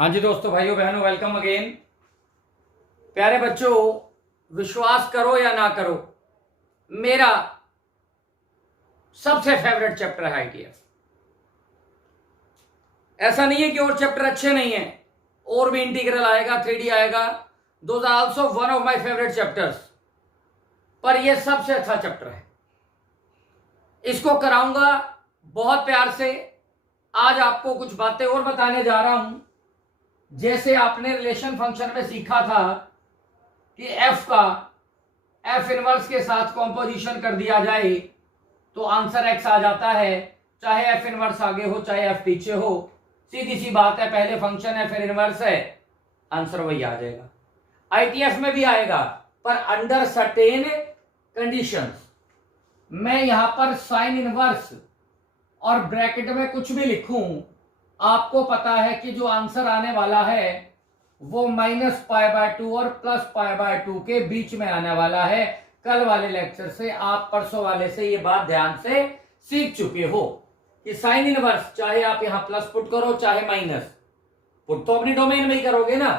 हाँ जी दोस्तों, भाइयों बहनों, वेलकम अगेन। प्यारे बच्चों, विश्वास करो या ना करो, मेरा सबसे फेवरेट चैप्टर है आईटीएफ। ऐसा नहीं है कि और चैप्टर अच्छे नहीं है, और भी इंटीग्रल आएगा, 3D आएगा, those are also one of my favourite chapters, पर यह सबसे अच्छा चैप्टर है। इसको कराऊंगा बहुत प्यार से। आज आपको कुछ बातें और बताने जा रहा हूं। जैसे आपने रिलेशन फंक्शन में सीखा था कि एफ का एफ इनवर्स के साथ कॉम्पोजिशन कर दिया जाए तो आंसर एक्स आ जाता है, चाहे एफ इनवर्स आगे हो चाहे एफ पीछे हो। सीधी सी बात है, पहले फंक्शन है फिर इनवर्स है, आंसर वही आ जाएगा। आईटीएफ में भी आएगा, पर अंडर सर्टेन कंडीशंस। मैं यहां पर साइन इनवर्स और ब्रैकेट में कुछ भी लिखूं, आपको पता है कि जो आंसर आने वाला है वो -π/2 और +π/2 के बीच में आने वाला है। कल वाले लेक्चर से, आप परसों वाले से ये बात ध्यान से सीख चुके हो कि साइन इनवर्स, चाहे आप यहां प्लस पुट करो चाहे माइनस पुट, तो अपनी डोमेन में ही करोगे ना,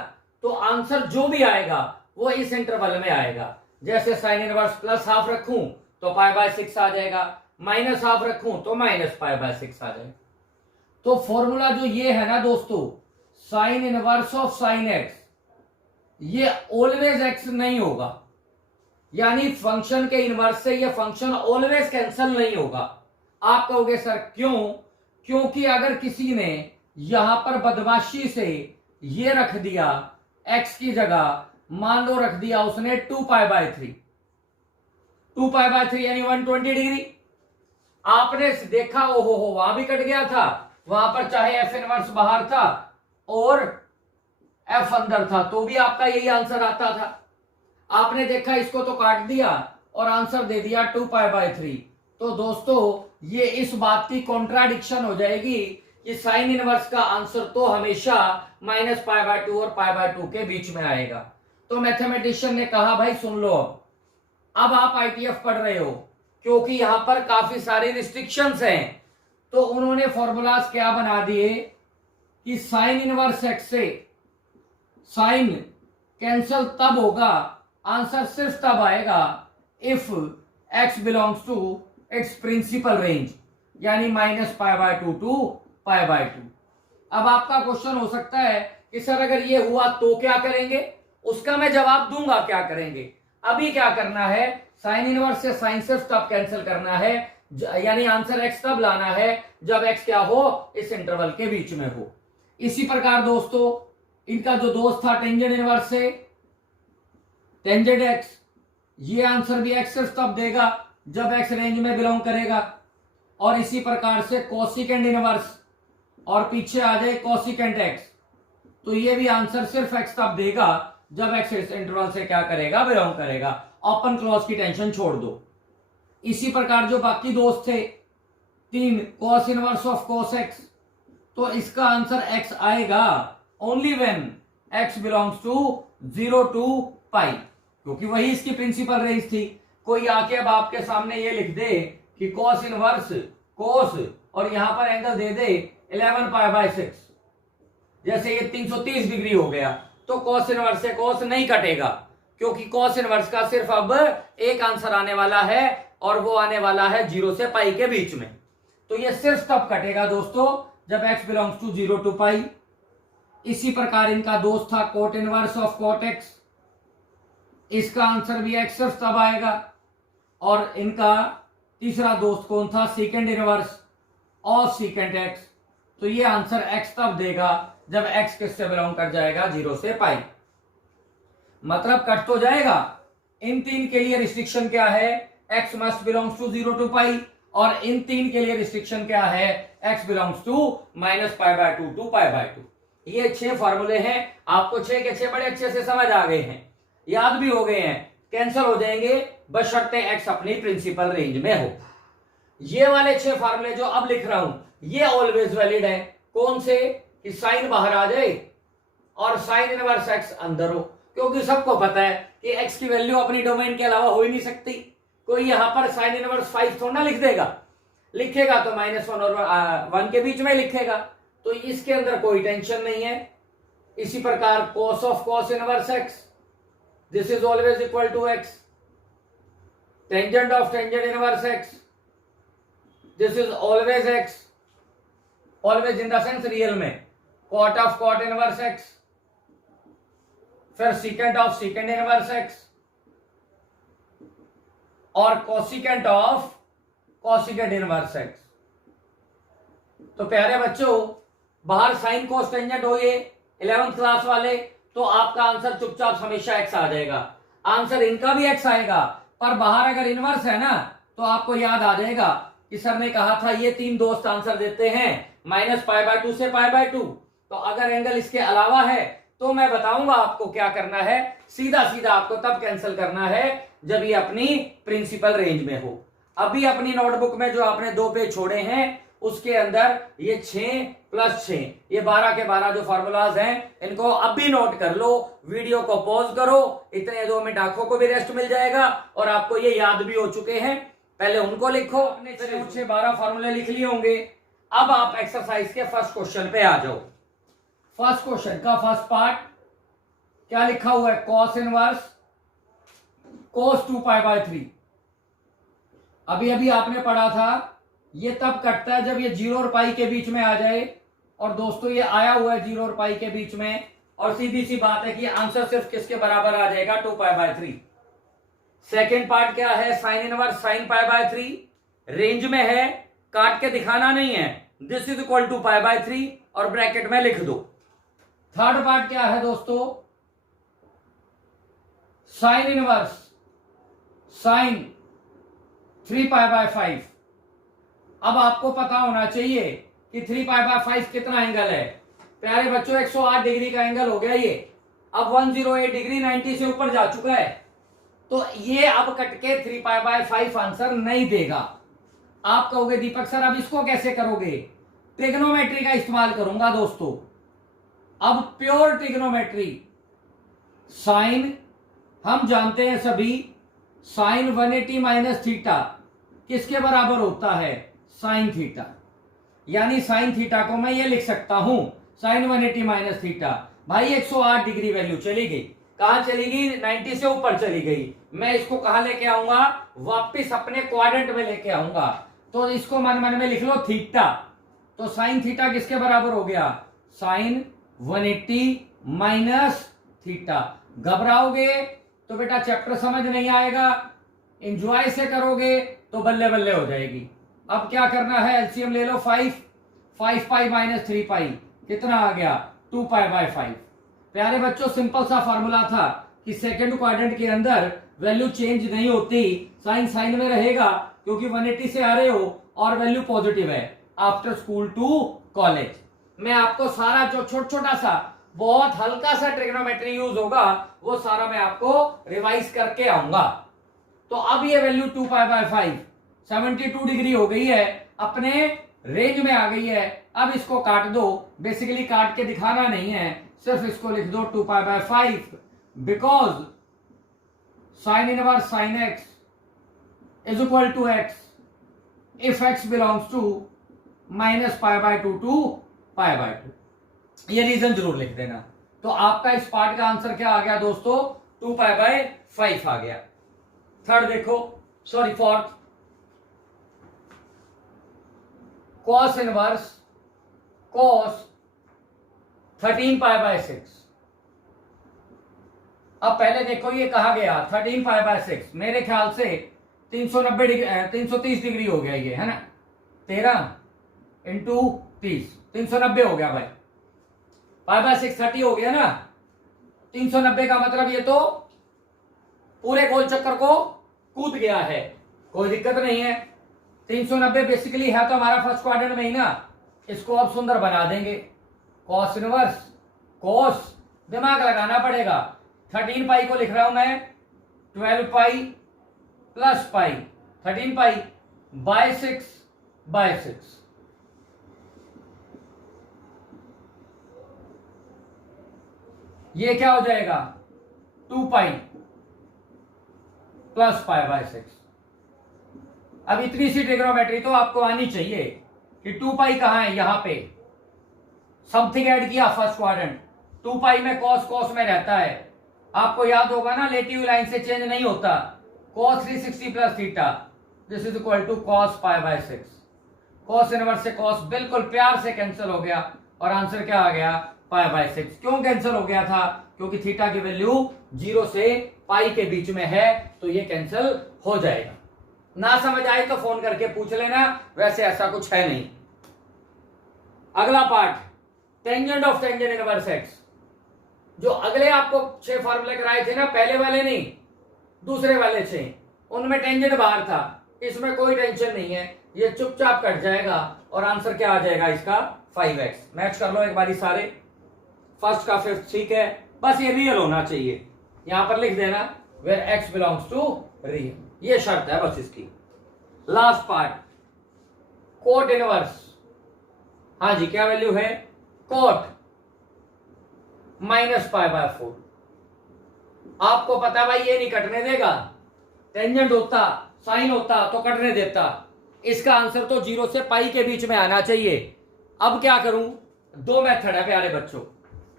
तो आंसर जो भी आएगा वो इस इंटरवल में आएगा। जैसे साइन इनवर्स +½ रखूं तो π/6 आ जाएगा, -½ रखूं तो -π/6 आ जाएगा। तो फॉर्मूला जो ये है ना दोस्तों, sine inverse of sine x, ये ऑलवेज एक्स नहीं होगा, यानी फंक्शन के इनवर्स से ये फंक्शन ऑलवेज कैंसिल नहीं होगा। आप कहोगे सर क्यों? क्योंकि अगर किसी ने यहां पर बदमाशी से ये रख दिया एक्स की जगह, मान लो रख दिया उसने 2π/3, 2π/3 यानी 120 डिग्री। आपने देखा ओहो हो, वहां भी कट गया था, वहां पर चाहे एफ इनवर्स बाहर था और एफ अंदर था तो भी आपका यही आंसर आता था। आपने देखा इसको तो काट दिया और आंसर दे दिया 2π/3। तो दोस्तों ये इस बात की कॉन्ट्राडिक्शन हो जाएगी कि साइन इनवर्स का आंसर तो हमेशा -π/2 और π/2 के बीच में आएगा। तो मैथमेटिशियन ने कहा भाई सुन लो, अब आप आईटीएफ पढ़ रहे हो, क्योंकि यहां पर काफी सारे रिस्ट्रिक्शंस हैं, तो उन्होंने फॉर्मूलाज क्या बना दिए कि साइन इनवर्स एक्स से साइन कैंसल तब होगा, आंसर सिर्फ तब आएगा if x belongs to its principal range, यानी -π/2 टू π/2। अब आपका क्वेश्चन हो सकता है कि सर अगर ये हुआ तो क्या करेंगे? उसका मैं जवाब दूंगा क्या करेंगे। अभी क्या करना है, साइन इनवर्स से साइन सिर्फ तब कैंसिल करना है, यानी आंसर एक्स तब लाना है जब एक्स क्या हो, इस इंटरवल के बीच में हो। इसी प्रकार दोस्तों इनका जो दोस्त था टेंजेंट इनवर्स से, टेंजेंट एक्स, ये आंसर भी एक्स सिर्फ तब देगा जब एक्स रेंज में बिलोंग करेगा। और इसी प्रकार से कोसिकेंट इनवर्स, और पीछे आ जाए कोसिकेंट एक्स, तो ये भी आंसर सिर्फ एक्स तब देगा जब एक्स इस इंटरवल से क्या करेगा, बिलोंग करेगा। ओपन क्लॉज की टेंशन छोड़ दो। इसी प्रकार जो बाकी दोस्त थे 3, cos inverse of cos x, तो इसका आंसर x आएगा only when x belongs to 0 to π, क्योंकि वही इसकी प्रिंसिपल रेंज थी। कोई आके अब आपके सामने ये लिख दे कि cos इनवर्स cos और यहां पर एंगल दे दे 11π/6, जैसे ये 330 डिग्री हो गया, तो cos इनवर्स से cos नहीं कटेगा, क्योंकि cos इनवर्स का सिर्फ अब एक आंसर आने वाला है और वो आने वाला है 0 से π के बीच में। तो ये सिर्फ तब कटेगा दोस्तों जब x बिलोंग्स टू 0 to π। इसी प्रकार इनका दोस्त था cot inverse of cot x, इसका आंसर भी x सिर्फ तब आएगा। और इनका तीसरा दोस्त कौन था, सीकेंड इनवर्स ऑफ सीकेंट x, तो ये आंसर x तब देगा जब x किससे बिलोंग कर जाएगा, 0 से π। मतलब कट तो जाएगा। इन तीन के लिए रिस्ट्रिक्शन क्या है, x must belongs to 0 to π, और इन तीन के लिए रिस्ट्रिक्शन क्या है, x बिलोंग्स टू -π/2 टू π/2। ये 6 फॉर्मूले हैं, आपको 6 के 6 बड़े अच्छे से समझ आ गए हैं, याद भी हो गए हैं, कैंसिल हो जाएंगे बशर्ते x अपनी प्रिंसिपल रेंज में हो। ये वाले 6 फॉर्मूले जो अब लिख रहा हूं ये ऑलवेज वैलिड है। कौन से? कि साइन बाहर आ जाए और साइन इनवर्स x अंदर हो, क्योंकि सबको पता है कि x की वैल्यू अपनी डोमेन के अलावा हो ही नहीं सकती। कोई यहां पर साइन इनवर्स 5 थोड़ा ना लिख देगा, लिखेगा तो -1 और 1 के बीच में लिखेगा, तो इसके अंदर कोई टेंशन नहीं है। इसी प्रकार cos of cos inverse x, this is always equal to x. Tangent of tangent inverse x, this is always x. Always in the sense real में. cot of cot inverse x, फिर secant of secant inverse x और cosecant of cosecant inverse x. तो प्यारे बच्चों, बाहर sine cos tangent हो ये 11th class वाले, तो आपका आंसर चुपचाप हमेशा x आ जाएगा. आंसर इनका भी x आएगा, पर बाहर अगर इनवर्स है ना तो आपको याद आ जाएगा कि सर ने कहा था ये तीन दोस्त आंसर देते हैं -π/2 से π/2. तो अगर एंगल इसके अलावा है तो मैं बताऊंगा आपको क्या करना है. सीधा सीधा आपको तब कैंसिल करना है जब ये अपनी प्रिंसिपल रेंज में हो. अभी अपनी नोटबुक में जो आपने 2 पेज छोड़े हैं उसके अंदर ये 6 + 6 ये 12 के 12 जो फॉर्मूलाज हैं इनको अभी नोट कर लो. वीडियो को पॉज करो, इतने 2 मिनट आंखों को भी रेस्ट मिल जाएगा और आपको ये याद भी हो चुके हैं. पहले उनको लिखो, अपने 12 फॉर्मूले लिख लिए होंगे. अब आप एक्सरसाइज के फर्स्ट क्वेश्चन पे आ जाओ. फर्स्ट क्वेश्चन का फर्स्ट पार्ट क्या लिखा हुआ है? cos inverse cos 2π/3. अभी अभी आपने पढ़ा था ये तब कटता है जब ये 0 और पाई के बीच में आ जाए. और दोस्तों ये आया हुआ है 0 और पाई के बीच में, और सीधी सी बात है कि आंसर सिर्फ किसके बराबर आ जाएगा? 2π/3. सेकेंड पार्ट क्या है? Sine inverse sin π/3. रेंज में है, काट के दिखाना नहीं है. दिस इज इक्वल टू π/3 और ब्रैकेट में लिख दो. थर्ड पार्ट क्या है दोस्तों? Sine inverse sin 3π/5. अब आपको पता होना चाहिए कि 3π/5 कितना एंगल है. प्यारे बच्चों 108 डिग्री का एंगल हो गया ये. अब 108 डिग्री 90 से ऊपर जा चुका है, तो ये अब कट के 3π/5 आंसर नहीं देगा. आप कहोगे दीपक सर अब इसको कैसे करोगे? ट्रिग्नोमेट्री का इस्तेमाल करूंगा दोस्तों. अब प्योर ट्रिग्नोमेट्री. साइन हम जानते हैं सभी, साइन 180 - थीटा किसके बराबर होता है? Sine theta. यानी साइन थीटा को मैं ये लिख सकता हूं साइन 180 - थीटा. भाई 108 डिग्री वैल्यू चली गई. कहां चली गई? 90 से ऊपर चली गई. मैं इसको कहां लेके आऊंगा? वापिस अपने क्वाड्रेंट में लेके आऊंगा. तो इसको मन मन में लिख लो थीटा. तो साइन थीटा किसके बराबर हो गया? Sign 180 - theta. घबराओगे तो बेटा चैप्टर समझ नहीं आएगा. एंजॉय से करोगे तो बल्ले बल्ले हो जाएगी. अब क्या करना है? एलसीएम ले लो. 5π - 3π कितना आ गया? 2π/5. प्यारे बच्चों सिंपल सा फॉर्मूला था कि सेकंड क्वाड्रेंट के अंदर वैल्यू चेंज नहीं होती. साइन साइन में रहेगा क्योंकि 180 से आ रहे हो और वैल्यू पॉजिटिव है. आफ्टर स्कूल टू कॉलेज मैं आपको सारा जो छोटा सा बहुत हल्का सा ट्रिग्नोमेट्री यूज होगा वो सारा मैं आपको रिवाइज करके आऊंगा. तो अब ये वैल्यू 2π/5 72 डिग्री हो गई है, अपने रेंज में आ गई है. अब इसको काट दो. बेसिकली काट के दिखाना नहीं है, सिर्फ इसको लिख दो 2π/5 because sine inverse sine x is equal to x if x belongs to -π/2 to π/2. ये रीजन जरूर लिख देना. तो आपका इस पार्ट का आंसर क्या आ गया दोस्तों? 2π/5 आ गया. थर्ड देखो, sorry fourth, cos inverse cos 13π/6. अब पहले देखो ये कहा गया 13π/6. मेरे ख्याल से 390 डिग्री 330 डिग्री हो गया ये, है ना? 13 × 30 390 हो गया भाई. π/6 30 हो गया ना. 390 का मतलब ये तो पूरे गोल चक्कर को कूद गया है. कोई दिक्कत नहीं है. 390 बेसिकली है तो हमारा फर्स्ट क्वाड्रेंट में ही ना. इसको अब सुंदर बना देंगे. cos इनवर्स cos दिमाग लगाना पड़ेगा. 13π को लिख रहा हूं मैं 12π + π. 13π/6/6. ये क्या हो जाएगा? 2π + π/6. अब इतनी सी ट्रिग्नोमेट्री तो आपको आनी चाहिए कि 2π कहां है? यहां पे समथिंग ऐड किया फर्स्ट क्वाड्रेंट 2 पाई में कॉस कॉस में रहता है, आपको याद होगा ना, लेटिव लाइन से चेंज नहीं होता। cos 360 plus theta this is equal to cos pi by 6। cos inverse से cos बिल्कुल प्यार से कैंसिल हो गया और आंसर क्या आ गया, पाई बाय 6। क्यों कैंसिल हो गया था, क्योंकि थीटा की वैल्यू 0 से पाई के बीच में है, तो ये कैंसिल हो जाएगा। ना समझ आए तो फोन करके पूछ लेना, वैसे ऐसा कुछ है नहीं। अगला part, tangent of tangent inverse x. जो अगले आपको 6 फार्मूले कराए थे ना, पहले वाले नहीं, दूसरे वाले 6, उनमें टेंजेंट बाहर था, इसमें कोई टेंशन नहीं है, ये चुपचाप कट जाएगा और आंसर क्या आ जाएगा इसका, 5x। मैच कर लो एक बारी सारे, फर्स्ट का फिफ्थ ठीक है, बस ये रियल होना चाहिए, यहां पर लिख देना where x belongs to real, ये शर्त है बस इसकी। Last part, cot inverse. हाँ जी, क्या वैल्यू है, कोट माइनस पाई बाय 4। आपको पता भाई ये नहीं कटने देगा, टेंजेंट होता साइन होता तो कटने देता, इसका आंसर तो 0 से पाई के बीच में आना चाहिए। अब क्या करूं, 2 मेथड है प्यारे बच्चों,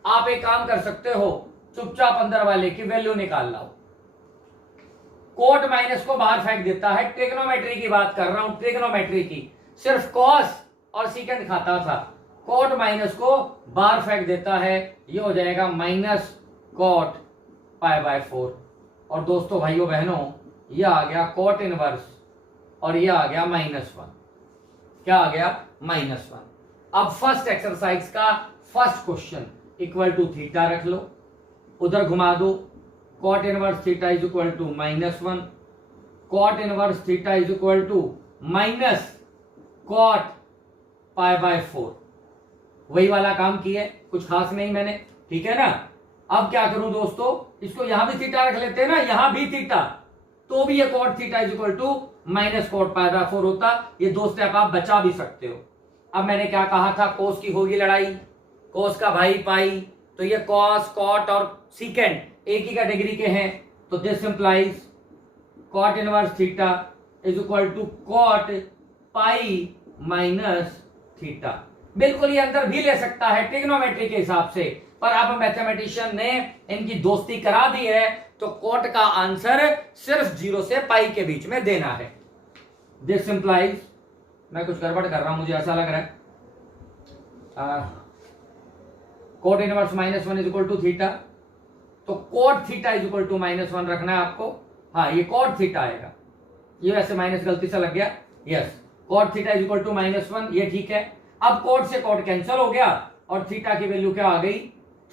आप एक काम कर सकते हो, चुपचाप अंदर वाले की वैल्यू निकाल लाओ। कोट माइनस को बाहर फेंक देता है, ट्रिग्नोमेट्री की बात कर रहा हूं, ट्रिग्नोमेट्री की, सिर्फ कॉस और सीकेंड खाता था, कोट माइनस को बाहर फेंक देता है, ये हो जाएगा माइनस कोट पाई बाय 4। और दोस्तों भाइयों बहनों, ये आ गया कोट इनवर्स और ये आ गया -1। क्या आ गया, -1। अब फर्स्ट एक्सरसाइज का first question equal to theta रख लो, उधर घुमा दो, cot inverse theta is equal to -1, cot inverse theta is equal to minus cot pi by 4। वही वाला काम किया, कुछ खास नहीं मैंने, ठीक है ना। अब क्या करूं दोस्तों, इसको यहां भी थीटा रख लेते हैं ना, यहां भी थीटा, तो भी ये cot theta is equal to minus cot pi by 4 होता। ये 2 स्टेप आप बचा भी सकते हो। अब मैंने क्या कहा था, कोस की होगी लड़ाई, कोस का भाई पाई, तो ये कॉस कॉट और सीकेंड एक ही कैटेगरी के हैं, तो this implies cot inverse theta is equal to cot pi minus theta. बिल्कुल ये अंदर भी ले सकता है ट्रिग्नोमेट्री के हिसाब से, पर अब मैथमेटिशियन ने इनकी दोस्ती करा दी है, तो कोट का आंसर सिर्फ 0 से पाई के बीच में देना है। दिस इंप्लाइज, मैं कुछ गड़बड़ कर रहा हूं मुझे ऐसा लग रहा है, cot inverse -1 is equal to theta, तो cot theta is equal to -1 रखना है आपको। हाँ, ये कोट थीटा आएगा, ये वैसे माइनस गलती से लग गया, yes, cot theta is equal to -1, ये ठीक है। अब कोट से कोट कैंसिल हो गया और थीटा की वैल्यू क्या आ गई,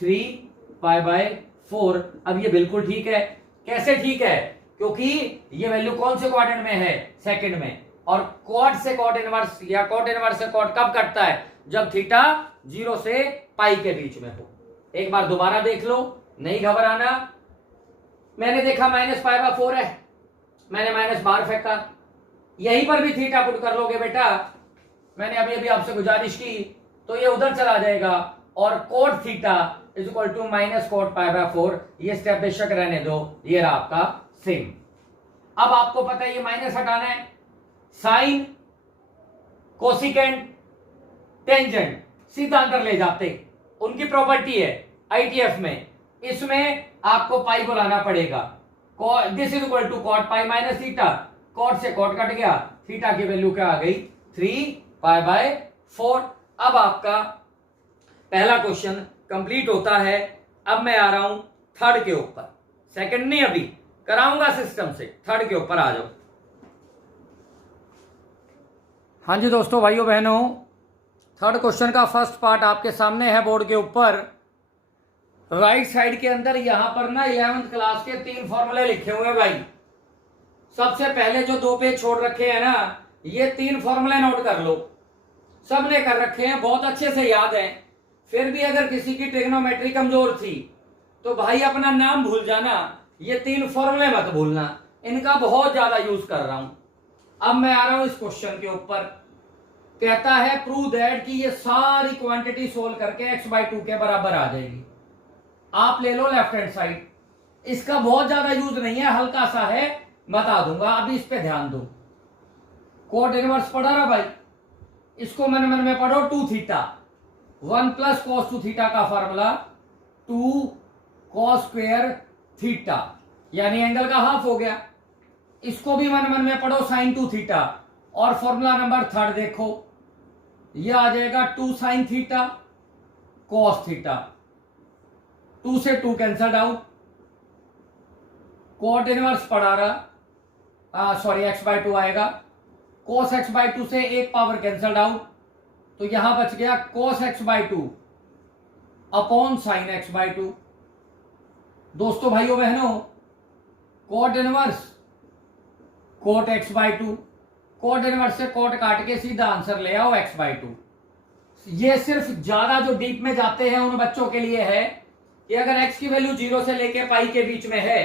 3 पाई बाय 4। अब ये बिल्कुल ठीक है। कैसे ठीक है, क्योंकि ये वैल्यू कौन से क्वाड्रेंट में है, सेकंड में, और कोट से कोट इनवर्स या कोट इनवर्स से कोट कब कटता है, जब थीटा 0 से पाई के बीच में हो। एक बार दोबारा देख लो, नहीं घबराना। मैंने देखा माइनस पाई बाय 4 है, मैंने माइनस बाहर फेंका, यहीं पर भी थीटा पुट कर लोगे बेटा, मैंने अभी अभी आपसे गुजारिश की, तो ये उधर चला जाएगा और cot theta is equal to minus cot pi by 4, ये स्टेप बेशक रहने दो, ये रहा आपका सेम। अब आपको पता है ये माइनस हटाना है, साइन कोसिकेंट टेंजेंट सीधा अंदर ले जाते, उनकी प्रॉपर्टी है आईटीएफ में, इसमें आपको पाई को लाना पड़ेगा। This is equal to cot pi minus theta, cot से कॉट कट गया, थीटा की वैल्यू क्या आ गई, 3 पाई बाय 4। अब आपका पहला क्वेश्चन कंप्लीट होता है। अब मैं आ रहा हूं थर्ड के ऊपर, सेकंड नहीं अभी कराऊंगा सिस्टम से, थर्ड के ऊपर आ जाओ। हाँ जी दोस्तों, भाइयों बहनों, थर्ड क्वेश्चन का फर्स्ट पार्ट आपके सामने है बोर्ड के ऊपर। राइट साइड के अंदर यहां पर ना 11th क्लास के 3 फॉर्मूले लिखे हुए हैं भाई। सबसे पहले जो 2 पेज छोड़ रखे हैं ना, ये 3 फॉर्मूले नोट कर लो, सबने कर रखे हैं, बहुत अच्छे से याद है। फिर भी अगर किसी की ट्रिग्नोमेट्री कमजोर थी तो भाई अपना नाम भूल जाना, ये 3 फॉर्मूले मत भूलना, इनका बहुत ज्यादा यूज कर रहा हूं। अब मैं आ रहा हूं इस क्वेश्चन के ऊपर। कहता है प्रूव दैट कि ये सारी क्वांटिटी सोल्व करके x/2 के बराबर आ जाएगी। आप ले लो लेफ्ट हैंड साइड, इसका बहुत ज्यादा यूज नहीं है, हल्का सा है, बता दूंगा, अभी इस पे ध्यान दो। कोट इनवर्स पढ़ा रहा भाई, इसको मन मन में पढ़ो, 2 थीटा 1 प्लस cos 2 थीटा का फार्मूला 2 cos स्क्वायर थीटा, यानी एंगल का हाफ हो गया। इसको भी मन मन में पढ़ो sin 2 थीटा, और फॉर्मूला नंबर 3 देखो, यह आ जाएगा 2 sin थीटा cos थीटा, 2 से 2 कैंसल्ड आउट, कोट इनवर्स पढ़ा रहा, सॉरी x/2 आएगा, cos x/2 से एक पावर कैंसल्ड आउट, तो यहां बच गया cos x/2 upon sin x/2। दोस्तों भाइयों बहनों, cot inverse cot x/2, cot inverse से कोट काट के सीधा आंसर ले आओ x/2। ये सिर्फ ज्यादा जो डीप में जाते हैं उन बच्चों के लिए है कि अगर x की वैल्यू 0 से लेके पाई के बीच में है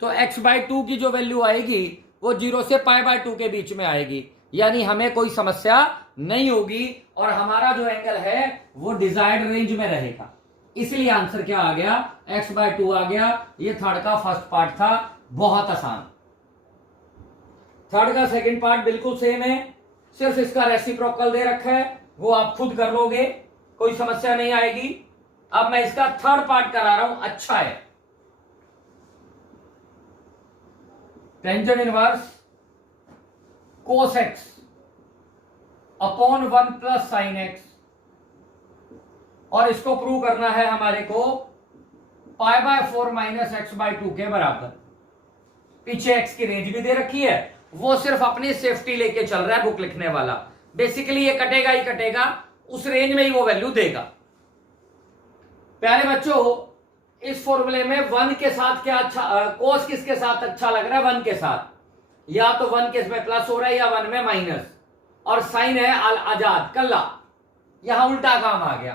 तो x/2 की जो वैल्यू आएगी वो 0 से π/2 के बीच में आएगी, यानी हमें कोई समस्या नहीं होगी और हमारा जो एंगल है वो डिजायर्ड रेंज में रहेगा। इसलिए आंसर क्या आ गया, x/2 आ गया। ये थर्ड का फर्स्ट पार्ट था, बहुत आसान। थर्ड का सेकंड पार्ट बिल्कुल सेम है, सिर्फ इसका रेसिप्रोकल दे रखा है, वो आप खुद कर लोगे, कोई समस्या नहीं आएगी। अब मैं इसका थर्ड पार्ट करा रहा हूं, अच्छा है। Tangent inverse cos x upon 1 plus sign x, और इसको प्रूव करना है हमारे को π/4 माइनस x/2 के बराबर। पीछे x की रेंज भी दे रखी है, वो सिर्फ अपनी सेफ्टी लेके चल रहा है बुक लिखने वाला। बेसिकली ये कटेगा ही कटेगा, उस रेंज में ही वो वैल्यू देगा। प्यारे बच्चों, इस फॉर्मूले में 1 के साथ क्या अच्छा, कोस किसके साथ अच्छा लग रहा है, 1 के साथ, या तो 1 के इसमें प्लस हो रहा है या 1 में माइनस, और साइन है आजाद कल्ला, यहां उल्टा काम आ गया।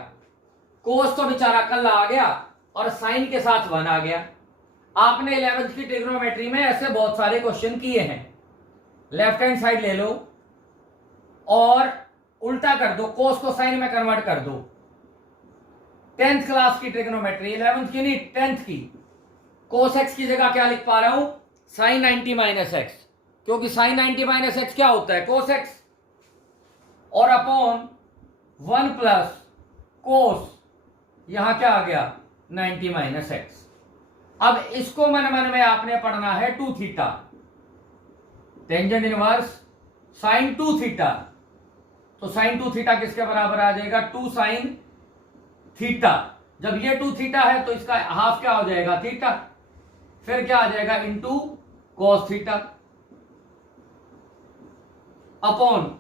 कोस तो बेचारा कल्ला आ गया और साइन के साथ 1 आ गया। आपने 11th की ट्रिग्नोमेट्री में ऐसे बहुत सारे क्वेश्चन किए हैं। लेफ्ट हैंड साइड ले लो और उल्टा कर दो, कोस को साइन में कन्वर्ट कर दो। 10th क्लास की ट्रिग्नोमेट्री, 11th की नहीं 10th की, कोस एक्स की जगह क्या लिख पा रहा हूं, साइन 90 माइनस एक्स, क्योंकि साइन 90 माइनस एक्स क्या होता है, कोस एक्स, और अपॉन 1 प्लस कोस, यहां क्या आ गया 90 माइनस एक्स। अब इसको मन मन में आपने पढ़ना है 2 theta, tangent inverse sine 2 theta, तो साइन 2 थीटा किसके बराबर आ जाएगा, 2 साइन थीटा। जब ये 2 थीटा है तो इसका हाफ क्या हो जाएगा, थीटा, फिर क्या आ जाएगा इनटू कॉस थीटा, अपॉन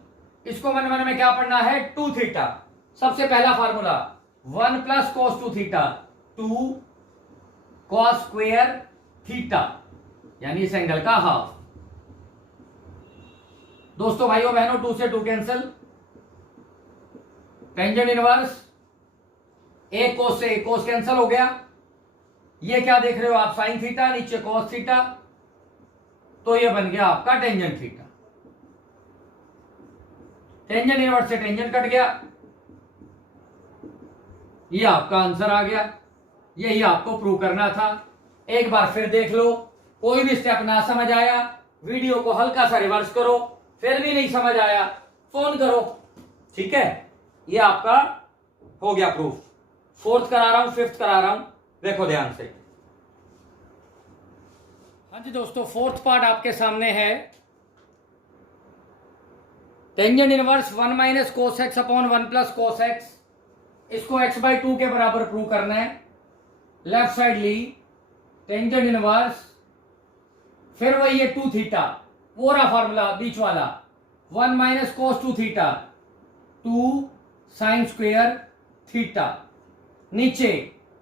इसको मन मन में क्या पढ़ना है 2 थीटा। सबसे पहला formula 1 plus cos 2 theta, 2 cos square theta, यानी इस एंगल का हाफ। दोस्तों भाइयों बहनों, 2 से 2 कैंसिल, टेंजेंट इनवर्स एक कोस से एक कोस कैंसिल हो गया। ये क्या देख रहे हो आप, साइन थीटा, नीचे कॉस थीटा, तो ये बन गया आपका टेंजेंट थीटा। टेंजेंट इनवर्स से टेंजेंट कट गया, ये आपका आंसर आ गया। यही आपको प्रूव करना था। एक बार फिर देख लो, कोई भी स्टेप ना समझ आया वीडियो को हल्का सा रिवर्स करो, फिर भी नहीं समझ आया फोन करो, ठीक है। ये आपका हो गया प्रूफ। 4th करा रहा हूं, 5th करा रहा हूं, देखो ध्यान से। हाँ जी दोस्तों, 4th पार्ट आपके सामने है। Tangent inverse 1 minus cos x upon 1 plus cos x, इसको x/2 के बराबर प्रूव करना है। लेफ्ट साइड ली, टेंजेंट इनवर्स, फिर वही है 2 थीटा, पूरा फॉर्मूला बीच वाला, 1 minus cos 2 theta, 2 sine square theta, नीचे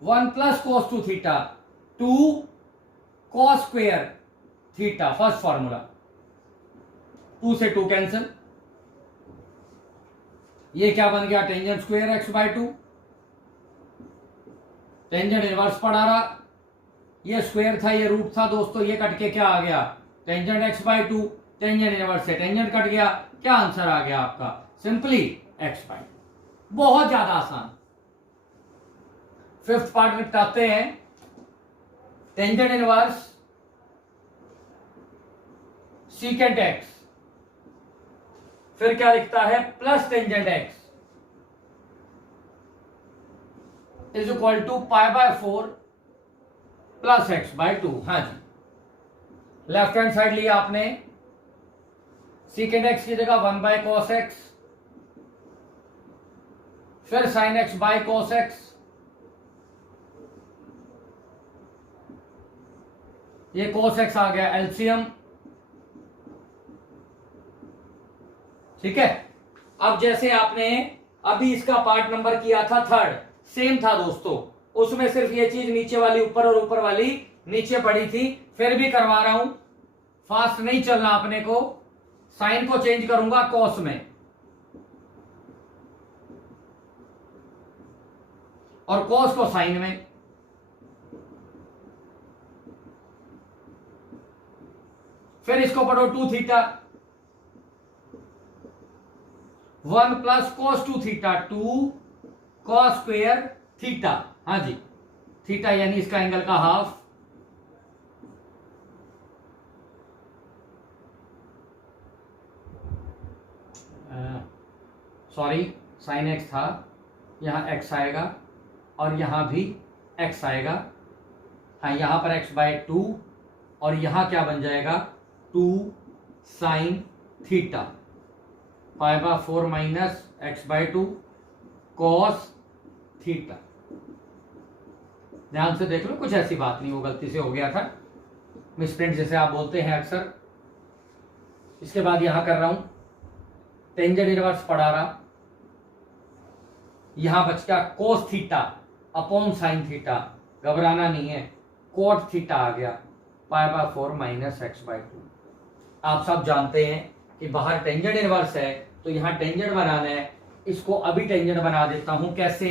1 प्लस कोस 2 theta, 2 cos square theta, first formula. 2 से 2 कैंसिल, ये क्या बन गया, tangent square x/2, tangent inverse पढ़ा रहा, ये स्क्वायर था ये रूट था दोस्तों, ये कट के क्या आ गया, टेंजेंट x/2, टेंजेंट इनवर्स से टेंजेंट कट गया, क्या आंसर आ गया आपका, सिंपली x/2। बहुत ज्यादा आसान। 5th पार्ट निपटाते हैं। टेंजेंट इनवर्स सीकेंट एक्स, फिर क्या लिखता है plus tangent x, is equal to π/4 plus x/2। हाँ जी, लेफ्ट हैंड साइड लिया आपने, secant x की जगह 1/cos x, फिर sin x/cos x, ये cos x आ गया एलसीएम। ठीक है, अब जैसे आपने अभी इसका पार्ट नंबर किया था थर्ड, सेम था दोस्तों, उसमें सिर्फ ये चीज नीचे वाली ऊपर और ऊपर वाली नीचे पड़ी थी, फिर भी करवा रहा हूं, फास्ट नहीं चलना अपने को। साइन को चेंज करूंगा कॉस में और कॉस को साइन में। फिर इसको पढ़ो 2 theta, 1 plus cos 2 theta, 2 cos square theta. हाँ जी, थीटा यानी इसका एंगल का हाफ। सॉरी, साइन एक्स था, यहां एक्स आएगा और यहां भी एक्स आएगा। हाँ, यहां पर x/2 और यहां क्या बन जाएगा 2 sine theta, π/4 minus x/2 cos theta. ध्यान से देख लो, कुछ ऐसी बात नहीं, वो गलती से हो गया था, मिसप्रिंट जैसे आप बोलते हैं अक्सर। इसके बाद यहां कर रहा हूं टेंजेंट इनवर्स पढ़ा रहा, यहां बच गया cos theta upon sine theta, घबराना नहीं है, कोट थीटा आ गया π/4 माइनस x/2। आप सब जानते हैं कि बाहर टेंजेंट इनवर्स है तो यहां टेंजेंट बनाना है, इसको अभी टेंजेंट बना देता हूं। कैसे?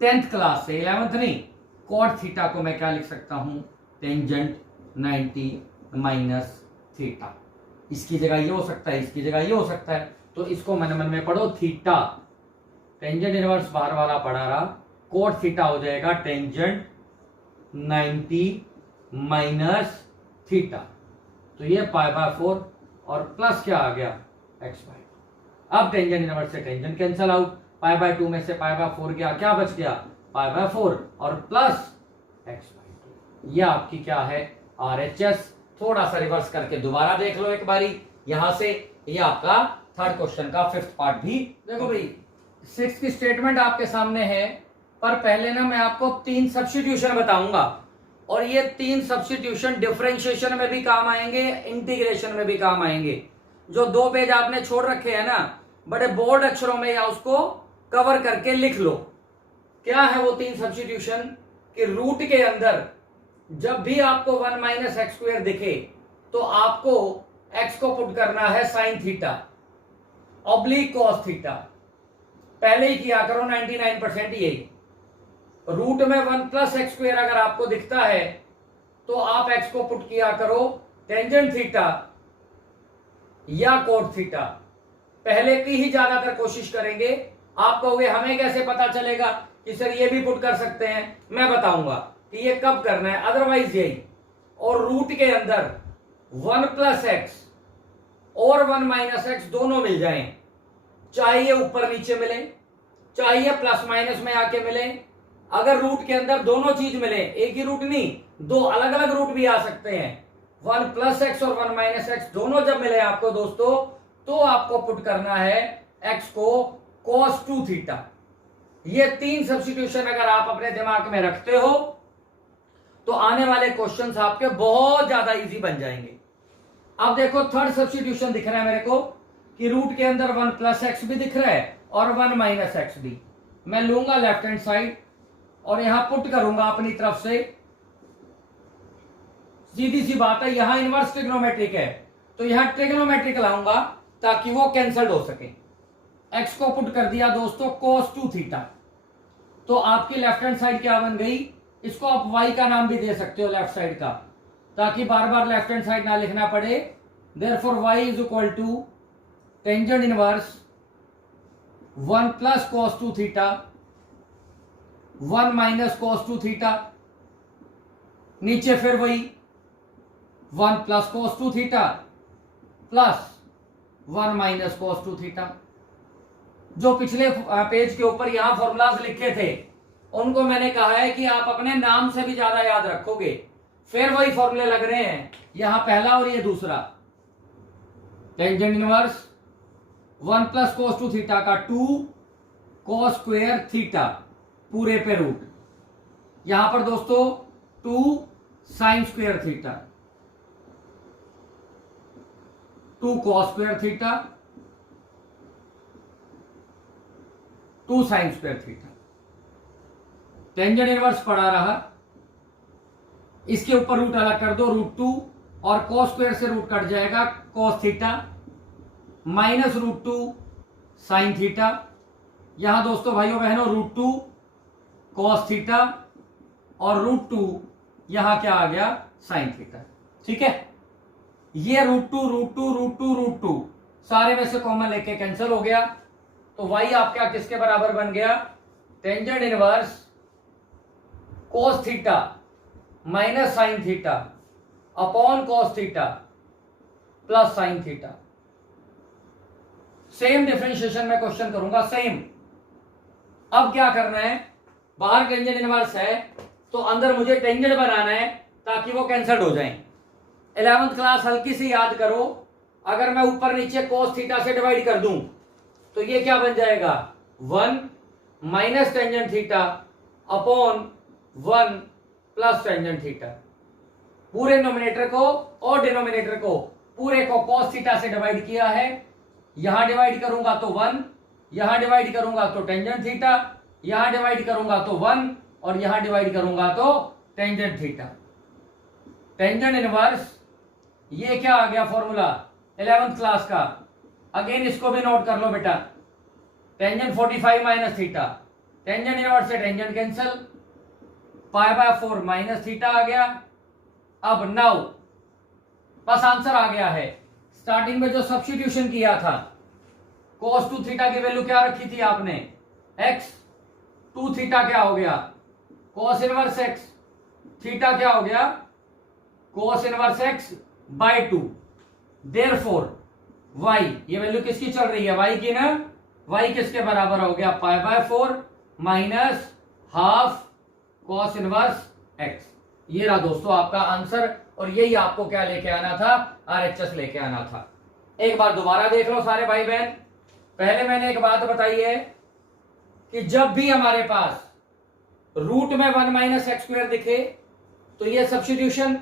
10th क्लास से, 11th नहीं। कोट थीटा को मैं क्या लिख सकता हूं, टेंजेंट 90 माइनस थीटा। इसकी जगह ये हो सकता है, इसकी जगह ये हो सकता है, तो इसको मन मन में पढ़ो थीटा, टेंजेंट इनवर्स बाहर वाला पढ़ा रहा, कोट थीटा हो जाएगा टेंजेंट 90 माइनस थीटा। तो ये π/4 और प्लस क्या आ गया x/2। अब टेंजेंट इनवर्स से टेंजेंट कैंसल आउट, π/2 में से π/4 गया, क्या बच गया π/4 और प्लस x/2। ये आपकी क्या है RHS। थोड़ा सा रिवर्स करके दोबारा देख लो एक बारी यहां से, ये आपका थर्ड क्वेश्चन का 5th पार्ट भी देखो भाई। 6th की स्टेटमेंट आपके सामने है, पर पहले ना मैं आपको 3 सब्स्टिट्यूशन बताऊंगा, और ये 3 सब्स्टिट्यूशन डिफरेंशिएशन में भी काम आएंगे, इंटीग्रेशन में भी काम आएंगे। जो 2 पेज आपने छोड़ रखे हैं ना, बड़े बोल्ड अक्षरों में या उसको कवर करके लिख लो। क्या है वो 3 सब्स्टिट्यूशन? कि रूट के अंदर जब भी आपको 1 माइनस एक्स स्क्वायर दिखे तो आपको x को पुट करना है sine theta oblique cos theta. पहले ही किया करो 99% यही। रूट में 1 प्लस एक्स स्क्वायर अगर आपको दिखता है तो आप x को पुट किया करो टेंजेंट थीटा या कोट थीटा। पहले की ही ज्यादातर कोशिश करेंगे। आप कहोगे हमें कैसे पता चलेगा कि सर ये भी पुट कर सकते हैं? मैं बताऊंगा कि ये कब करना है, अदरवाइज यही। और रूट के अंदर 1 प्लस एक्स और 1 माइनस एक्स दोनों मिल जाएं, चाहे ये ऊपर नीचे मिले, चाहे ये प्लस माइनस में आके मिले। अगर रूट के अंदर दोनों चीज मिले, एक ही रूट नहीं, 2 अलग अलग रूट भी आ सकते हैं, 1 प्लस एक्स और 1 माइनस एक्स दोनों जब मिले आपको दोस्तों, तो आपको पुट करना है एक्स को cos 2 थीटा। ये 3 सब्स्टिट्यूशन अगर आप अपने दिमाग में रखते हो तो आने वाले क्वेश्चंस आपके बहुत ज्यादा इजी बन जाएंगे। अब देखो थर्ड सब्स्टिट्यूशन दिख रहा है मेरे को कि रूट के अंदर 1 प्लस एक्स भी दिख रहा है और 1 माइनस एक्स भी। मैं लूंगा लेफ्ट हैंड साइड और यहां पुट करूंगा अपनी तरफ से। सीधी सी बात है, यहां इनवर्स ट्रिग्नोमेट्रिक है तो यहां ट्रिग्नोमेट्रिक लाऊंगा ताकि वो कैंसल्ड हो सके। एक्स को पुट कर दिया दोस्तों cos 2 थीटा, तो आपकी लेफ्ट हैंड साइड क्या बन गई? इसको आप y का नाम भी दे सकते हो लेफ्ट साइड का, ताकि बार बार लेफ्ट हैंड साइड ना लिखना पड़े। Therefore y is equal to tangent inverse 1 plus cos 2 theta 1 minus cos 2 theta, नीचे फिर वही 1 plus cos 2 theta plus 1 minus cos 2 theta. जो पिछले पेज के ऊपर यहां फॉर्मूलाज लिखे थे उनको मैंने कहा है कि आप अपने नाम से भी ज्यादा याद रखोगे। फिर वही फॉर्मूले लग रहे हैं, यहां पहला और ये दूसरा। Tangent inverse 1 plus cos two theta का 2 कोस स्क्वायर थीटा पूरे पे रूट, यहां पर दोस्तों 2 sine square theta, 2 cos square theta, 2 sine square theta. Tangent inverse पड़ा रहा, इसके ऊपर रूट अलग कर दो, √2 और कॉस स्क्वायर से रूट कट जाएगा cos theta minus √2 sine theta. यहां दोस्तों भाइयों बहनों √2 कॉस थीटा और √2 यहां क्या आ गया साइन थीटा। ठीक है, ये √2 सारे में से कॉमन लेके कैंसिल हो गया, तो y आपका किसके बराबर बन गया, tangent inverse cos theta minus sine theta upon cos theta plus sine theta. Same differentiation में क्वेश्चन करूंगा, सेम। अब क्या करना है, बाहर टेंजेंट इनवर्स है तो अंदर मुझे टेंजेंट बनाना है ताकि वो कैंसल्ड हो जाए। 11th क्लास हल्की सी याद करो, अगर मैं ऊपर नीचे कोस थीटा से डिवाइड कर दूं तो ये क्या बन जाएगा 1 minus tangent theta upon 1 plus tangent theta. पूरे नोमिनेटर को और डिनोमिनेटर को पूरे को cos थीटा से डिवाइड किया है, यहां डिवाइड करूंगा तो 1, यहां डिवाइड करूंगा तो टेंजेंट थीटा, यहां डिवाइड करूंगा तो 1 और यहां डिवाइड करूंगा तो टेंजेंट थीटा। टेंजेंट इनवर्स ये क्या आ गया फॉर्मूला 11th क्लास का, अगेन इसको भी नोट कर लो बेटा। Tangent 45 minus theta, tangent inverse से टेंजेंट कैंसिल, π/4 माइनस थीटा आ गया। अब नाउ बस आंसर आ गया है। स्टार्टिंग में जो सब्स्टिट्यूशन किया था, cos 2 थीटा की वैल्यू क्या रखी थी आपने x, 2 थीटा क्या हो गया cos इनवर्स x, थीटा क्या हो गया cos inverse x by 2। Therefore y, ये वैल्यू किसकी चल रही है y की ना, y किसके बराबर हो गया π/4 minus half cos inverse x। ये रहा दोस्तों आपका आंसर, और यही आपको क्या लेके आना था, RHS लेके आना था। एक बार दोबारा देख लो सारे भाई बहन। पहले मैंने एक बात बताई है कि जब भी हमारे पास रूट में 1 माइनस एक्स स्क्वायर दिखे तो ये सब्स्टिट्यूशन,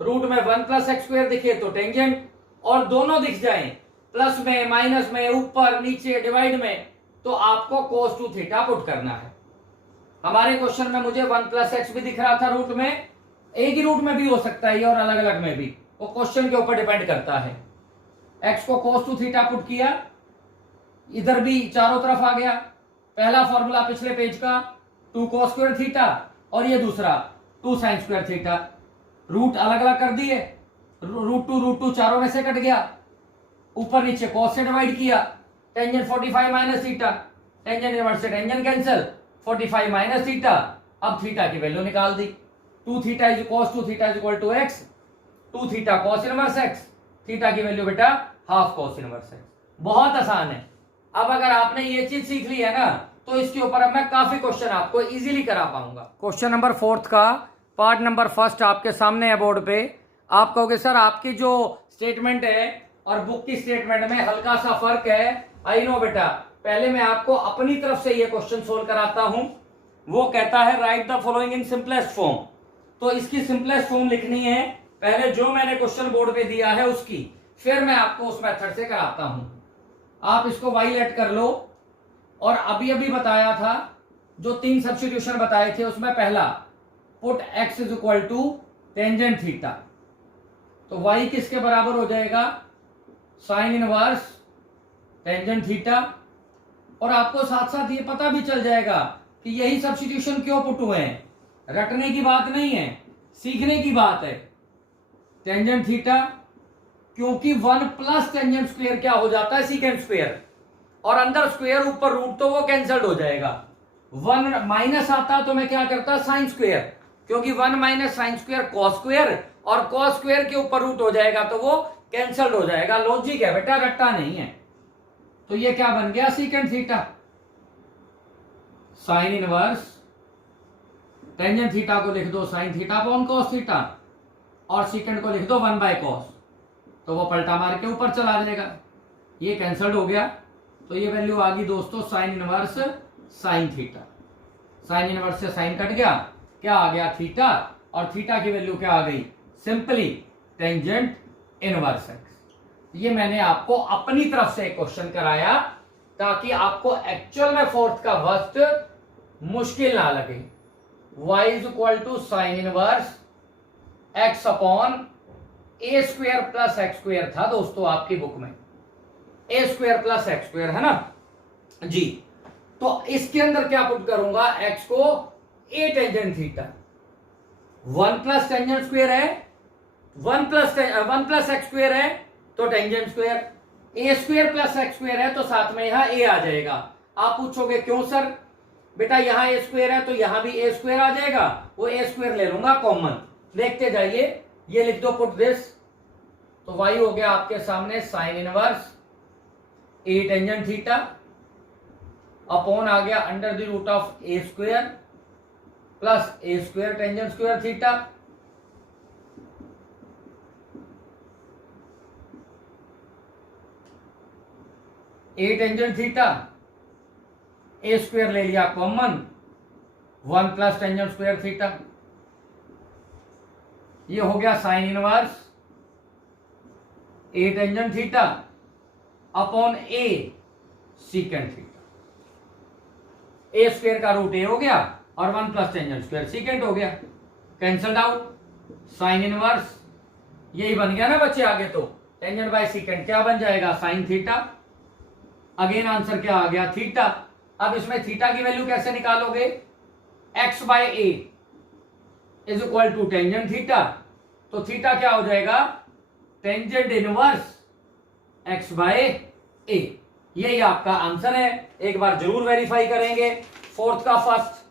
रूट में 1 प्लस एक्स स्क्वायर दिखे तो टेंजेंट, और दोनों दिख जाएं प्लस में माइनस में ऊपर नीचे डिवाइड में, तो आपको cos 2 थीटा पुट करना है। हमारे क्वेश्चन में मुझे 1 प्लस एक्स भी दिख रहा था रूट में, एक ही रूट में भी हो सकता है और अलग अलग में भी, वो क्वेश्चन के ऊपर डिपेंड करता है। x को cos 2 थीटा पुट किया, इधर भी चारों तरफ आ गया। पहला फॉर्मूला पिछले पेज का 2 cos स्क्वायर थीटा और ये दूसरा 2 साइन स्क्वायर थीटा, रूट अलग अलग कर दिए, √2 चारों में से कट गया, ऊपर नीचे cos से डिवाइड किया, tangent 45 minus theta, tangent inverse से टेंजेंट कैंसिल, 45 माइनस थीटा। अब थीटा की वैल्यू निकाल दी, 2 theta is cos 2 theta is equal to x, 2 theta cos inverse x, theta की वैल्यू बेटा हाफ cos इनवर्स x। बहुत आसान है। अब अगर आपने ये चीज सीख ली है ना, तो इसके ऊपर अब मैं काफी क्वेश्चन आपको इजीली करा पाऊंगा। क्वेश्चन नंबर 4 का पार्ट नंबर 1 आपके सामने है बोर्ड पे। आप कहोगे सर आपकी जो स्टेटमेंट है और बुक की स्टेटमेंट में हल्का सा फर्क है। आई नो बेटा, पहले मैं आपको अपनी तरफ से ये क्वेश्चन सोल्व कराता हूं। वो कहता है right the following in simplest form, तो इसकी सिंपलेस्ट फॉर्म लिखनी है पहले जो मैंने क्वेश्चन बोर्ड पे दिया है उसकी, फिर मैं आपको उस मेथड से कराता हूं। आप इसको y लेट कर लो, और अभी अभी बताया था जो 3 सब्स्टिट्यूशन बताए थे उसमें पहला put x is equal to tangent theta, तो y किसके बराबर हो जाएगा साइन इनवर्स टेंजेंट थीटा। और आपको साथ साथ ये पता भी चल जाएगा कि यही सब्स्टिट्यूशन क्यों पुट हुए हैं, रटने की बात नहीं है, सीखने की बात है। टेंजेंट थीटा क्योंकि 1 प्लस टेंजेंट स्क्वायर क्या हो जाता है सीकेंट स्क्वायर, और अंदर स्क्वायर ऊपर रूट, तो वो कैंसल्ड हो जाएगा। 1 माइनस आता तो मैं क्या करता साइन स्क्वायर, क्योंकि 1 minus sine square cos square, और कॉस स्क्वायर के ऊपर रूट हो जाएगा तो वो कैंसल्ड हो जाएगा। लॉजिक है बेटा, रट्टा नहीं है। तो ये क्या बन गया secant theta sine inverse tangent theta को लिख दो sine theta upon cos theta, और सीकेंड को लिख दो 1 बाय कॉस, तो वो पलटा मार के ऊपर चला जाएगा, ये कैंसल्ड हो गया। तो ये वैल्यू आ गई दोस्तों sign inverse sine theta. Sine inverse से साइन कट गया, क्या आ गया थीटा, और थीटा की वैल्यू क्या आ गई, सिंपली टेंजेंट इनवर्स एक्स। ये मैंने आपको अपनी तरफ से क्वेश्चन कराया ताकि आपको एक्चुअल में फोर्थ का वर्स्ट मुश्किल ना लगे। y is equal to sine inverse x upon a square plus x square था दोस्तों आपकी बुक में, a square plus x square है ना जी। तो इसके अंदर क्या पुट करूंगा, x को a tangent theta, 1 plus tangent square है, 1 प्लस एक्स स्क्वेयर है तो टेंजेंट स्क्वेयर, ए स्क्वेयर प्लस एक्स स्क्वेयर है तो साथ में यहां a आ जाएगा। आप पूछोगे क्यों सर, बेटा यहां ए स्क्वेयर है तो यहां भी ए स्क्वेयर आ जाएगा, वो ए स्क्वेयर ले लूंगा कॉमन। देखते जाइए, ये लिख दो पुट दिस, तो y हो गया आपके सामने sine inverse a tangent theta upon आ गया under the root of a square plus a square tangent square theta, a tangent theta, a square ले लिया common, 1 plus tangent square theta, ये हो गया sine inverse a tangent theta upon a secant theta. A square का root a हो गया और 1 plus tangent square secant हो गया, कैंसल्ड आउट। साइन इनवर्स यही बन गया ना बच्चे, आगे तो टेंजेंट बाय सीकेंट क्या बन जाएगा, साइन थीटा। अगेन आंसर क्या आ गया, थीटा। अब इसमें थीटा की वैल्यू कैसे निकालोगे, x by A is equal to tangent theta, तो थीटा क्या हो जाएगा, tangent inverse x by a. यही आपका आंसर है, एक बार जरूर वेरीफाई करेंगे फोर्थ का first,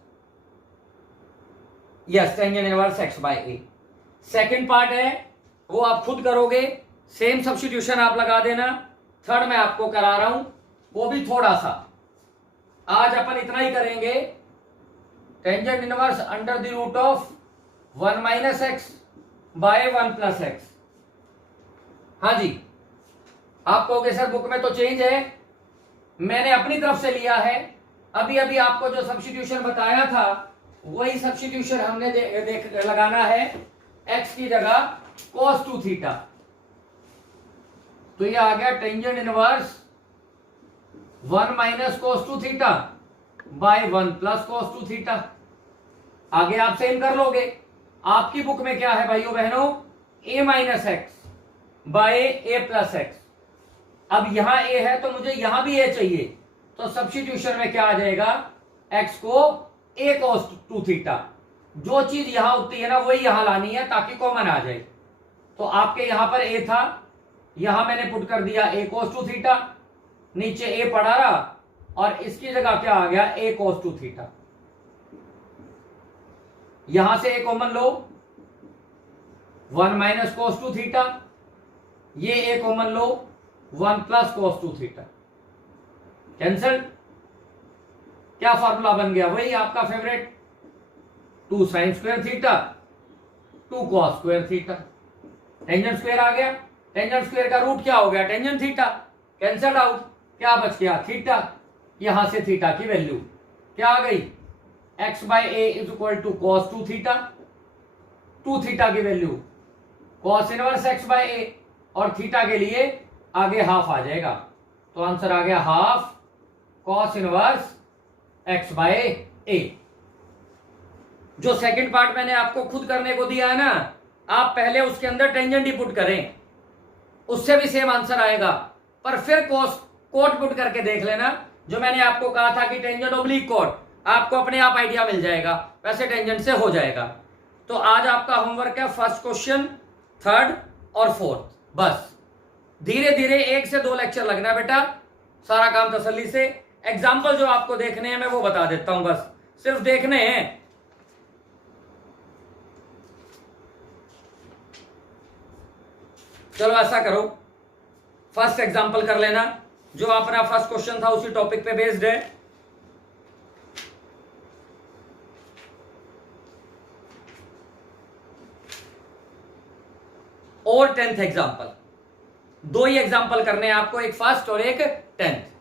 yes tangent inverse x by A. Second part है वो आप खुद करोगे, सेम सब्स्टिट्यूशन आप लगा देना। थर्ड मैं आपको करा रहा हूं, वो भी थोड़ा सा, आज अपन इतना ही करेंगे, tangent inverse under the root of 1 minus x by 1 plus x. हाँ जी, आप कहोगे सर बुक में तो चेंज है, मैंने अपनी तरफ से लिया है। अभी अभी आपको जो सब्स्टिट्यूशन बताया था वही सब्स्टिट्यूशन हमने देख लगाना है, x की जगह cos 2 थीटा, तो ये आ गया tangent inverse 1 minus cos 2 theta by 1 plus cos 2 theta. आगे आप सेम कर लोगे, आपकी बुक में क्या है भाइयों बहनों, a minus x by a plus x. अब यहां a है तो मुझे यहां भी a चाहिए, तो सब्स्टिट्यूशन में क्या आ जाएगा, x को a cos 2 थीटा, जो चीज यहां होती है ना वही यहां लानी है ताकि कॉमन आ जाए। तो आपके यहां पर a था, यहां मैंने पुट कर दिया a cos 2 थीटा, नीचे a पड़ा रहा और इसकी जगह क्या आ गया, a cos 2 थीटा। यहां से a कॉमन लो, 1 माइनस cos 2 थीटा, ये a कॉमन लो, 1 प्लस cos 2 थीटा, कैंसल। क्या फॉर्मूला बन गया, वही आपका favourite, 2 sine square theta 2 cos square theta, tangent square आ गया, टेंजेंट स्क्वायर का रूट क्या हो गया, टेंजेंट थीटा, कैंसल आउट, क्या बच गया, थीटा। यहां से थीटा की वैल्यू क्या आ गई, x by A is equal to cos 2 theta, 2 theta की value cos inverse x by A, और थीटा के लिए आगे हाफ आ जाएगा, तो आंसर आ गया half cos inverse x by A. जो सेकंड पार्ट मैंने आपको खुद करने को दिया है ना, आप पहले उसके अंदर टेंजेंट ही पुट करें, उससे भी सेम आंसर आएगा, पर फिर कोट पुट करके देख लेना। जो मैंने आपको कहा था कि टेंजेंट ऑब्लिक कोट, आपको अपने आप आइडिया मिल जाएगा, वैसे टेंजेंट से हो जाएगा। तो आज आपका होमवर्क है फर्स्ट क्वेश्चन, थर्ड और फोर्थ, बस धीरे धीरे 1 से 2 लेक्चर लगना बेटा, सारा काम तसल्ली से। एग्जाम्पल जो आपको देखने हैं मैं वो बता देता हूं, बस सिर्फ देखने हैं। चलो ऐसा करो, फर्स्ट एग्जाम्पल कर लेना, जो अपना फर्स्ट क्वेश्चन था उसी टॉपिक पे बेस्ड है। और 10th एग्जाम्पल। दो ही एग्जाम्पल करने हैं आपको, एक फर्स्ट और एक 10th।